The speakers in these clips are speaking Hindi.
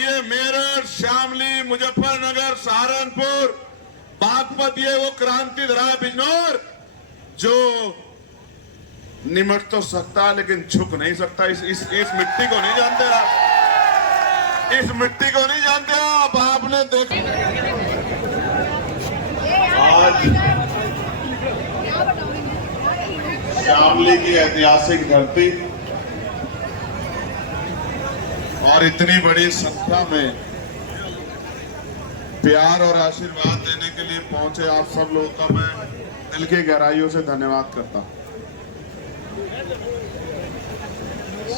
ये मेरठ, शामली, मुजफ्फरनगर, सहारनपुर, बागपत, ये वो क्रांति धरा बिजनौर जो निमट तो सकता है लेकिन झुक नहीं सकता। इस मिट्टी को नहीं जानते आप, इस मिट्टी को नहीं जानते आप। आपने देखा आज शामली की ऐतिहासिक धरती और इतनी बड़ी संख्या में प्यार और आशीर्वाद देने के लिए पहुंचे आप सब लोगों का मैं दिल की गहराइयों से धन्यवाद करता हूं।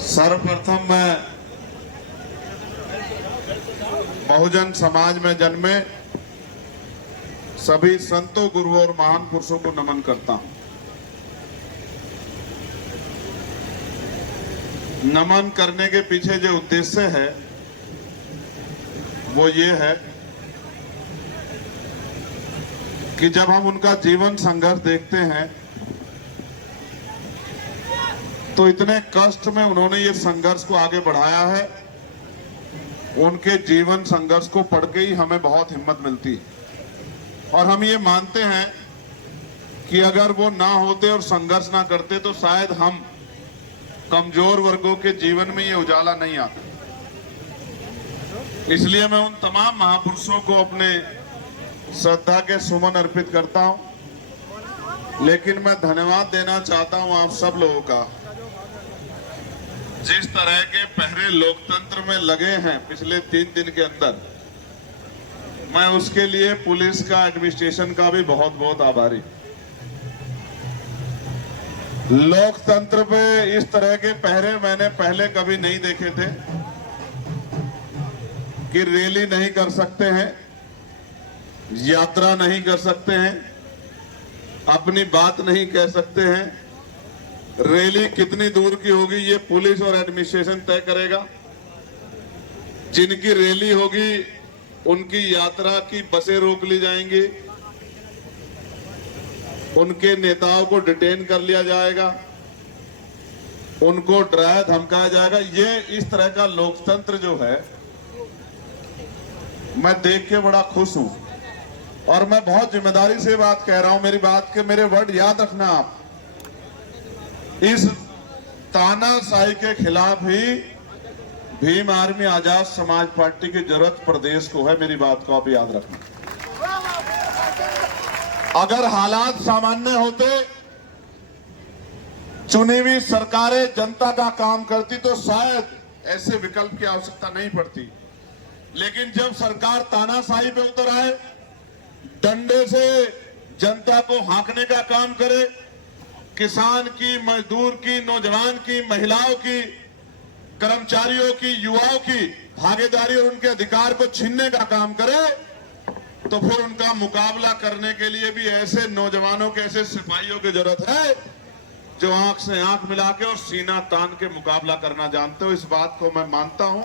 सर्वप्रथम मैं बहुजन समाज में जन्मे सभी संतों, गुरुओं और महान पुरुषों को नमन करता हूं। नमन करने के पीछे जो उद्देश्य है वो ये है कि जब हम उनका जीवन संघर्ष देखते हैं तो इतने कष्ट में उन्होंने ये संघर्ष को आगे बढ़ाया है। उनके जीवन संघर्ष को पढ़ के ही हमें बहुत हिम्मत मिलती है और हम ये मानते हैं कि अगर वो ना होते और संघर्ष ना करते तो शायद हम कमजोर वर्गों के जीवन में ये उजाला नहीं आता। इसलिए मैं उन तमाम महापुरुषों को अपने श्रद्धा के सुमन अर्पित करता हूं। लेकिन मैं धन्यवाद देना चाहता हूं आप सब लोगों का, जिस तरह के पहरे लोकतंत्र में लगे हैं पिछले 3 दिन के अंदर। मैं उसके लिए पुलिस का, एडमिनिस्ट्रेशन का भी बहुत बहुत आभारी। लोकतंत्र पे इस तरह के पहरे मैंने पहले कभी नहीं देखे थे कि रैली नहीं कर सकते हैं, यात्रा नहीं कर सकते हैं, अपनी बात नहीं कह सकते हैं। रैली कितनी दूर की होगी ये पुलिस और एडमिनिस्ट्रेशन तय करेगा। जिनकी रैली होगी उनकी यात्रा की बसें रोक ली जाएंगी, उनके नेताओं को डिटेन कर लिया जाएगा, उनको डराया धमकाया जाएगा। ये इस तरह का लोकतंत्र जो है मैं देख के बड़ा खुश हूं और मैं बहुत जिम्मेदारी से बात कह रहा हूं। मेरी बात के मेरे वर्ड याद रखना आप। इस तानाशाही के खिलाफ ही भीम आर्मी आजाद समाज पार्टी की जरूरत प्रदेश को है। मेरी बात को आप याद रखना। अगर हालात सामान्य होते, चुनी हुई सरकारें जनता का काम करती तो शायद ऐसे विकल्प की आवश्यकता नहीं पड़ती। लेकिन जब सरकार तानाशाही पे उतर आए, डंडे से जनता को हाँकने का काम करे, किसान की, मजदूर की, नौजवान की, महिलाओं की, कर्मचारियों की, युवाओं की भागीदारी और उनके अधिकार को छीनने का काम करे, तो फिर उनका मुकाबला करने के लिए भी ऐसे नौजवानों के, ऐसे सिपाहियों की जरूरत है जो आंख से आंख मिला के और सीना तान के मुकाबला करना जानते हो। इस बात को मैं मानता हूं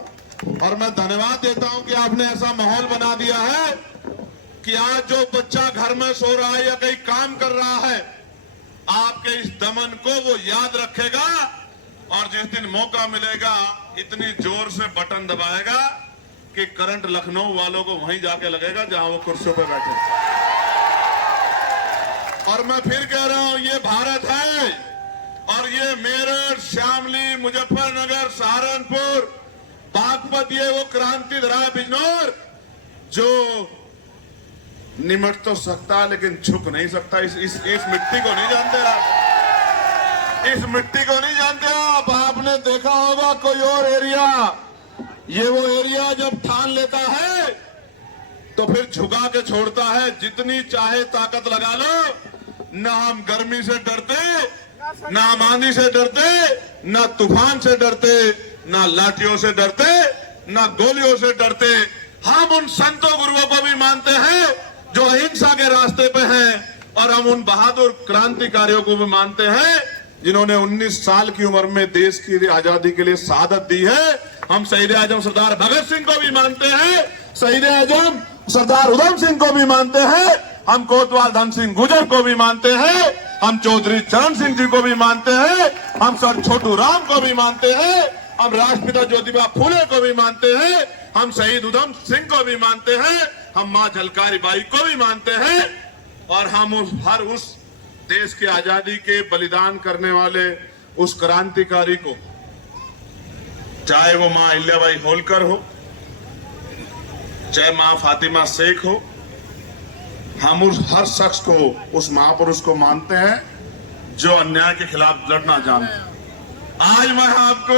और मैं धन्यवाद देता हूं कि आपने ऐसा माहौल बना दिया है कि आज जो बच्चा घर में सो रहा है या कहीं काम कर रहा है, आपके इस दमन को वो याद रखेगा और जिस दिन मौका मिलेगा इतनी जोर से बटन दबाएगा कि करंट लखनऊ वालों को वहीं जाके लगेगा जहां वो कुर्सियों पे बैठे। और मैं फिर कह रहा हूं, ये भारत है और ये मेरठ, शामली, मुजफ्फरनगर, सहारनपुर, बागपत, ये वो क्रांति धरा बिजनौर जो निमट तो सकता है लेकिन झुक नहीं सकता। इस मिट्टी को नहीं जानते आप, इस मिट्टी को नहीं जानते आप। आपने देखा होगा कोई और एरिया, ये वो एरिया जब ठान लेता है तो फिर झुका के छोड़ता है। जितनी चाहे ताकत लगा लो, ना हम गर्मी से डरते, ना हम आंधी से डरते, ना तूफान से डरते, ना लाठियों से डरते, ना गोलियों से डरते। हम उन संतों, गुरुओं को भी मानते हैं जो अहिंसा के रास्ते पे हैं और हम उन बहादुर क्रांतिकारियों को भी मानते हैं जिन्होंने 19 साल की उम्र में देश की आजादी के लिए शहादत दी है। हम शहीद आजम सरदार भगत सिंह को भी मानते हैं, शहीद आजम सरदार उधम सिंह को भी मानते हैं, हम कोतवाल धन सिंह गुर्जर को भी मानते हैं, हम चौधरी चरण सिंह जी को भी मानते हैं, हम सर छोटू राम को भी मानते हैं, हम राष्ट्रपिता ज्योतिबा फूले को भी मानते हैं, हम शहीद उधम सिंह को भी मानते हैं, हम मां झलकारी बाई को भी मानते हैं, और हम हर उस देश की आजादी के बलिदान करने वाले उस क्रांतिकारी को, चाहे वो मां अहिल्याबाई होलकर हो, चाहे मां फातिमा शेख हो, हम उस हर शख्स को, उस महापुरुष को मानते हैं जो अन्याय के खिलाफ लड़ना जानते हैं। आज मैं आपको,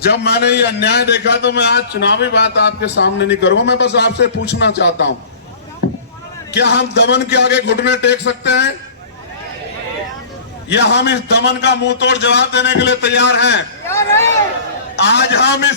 जब मैंने ये अन्याय देखा तो मैं आज चुनावी बात आपके सामने नहीं करूंगा, मैं बस आपसे पूछना चाहता हूं, क्या हम दमन के आगे घुटने टेक सकते हैं, या हम इस दमन का मुंह तोड़ जवाब देने के लिए तैयार हैं? आज हम इस